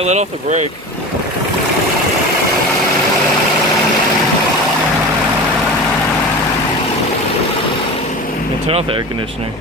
I let off the brake. We'll turn off the air conditioner.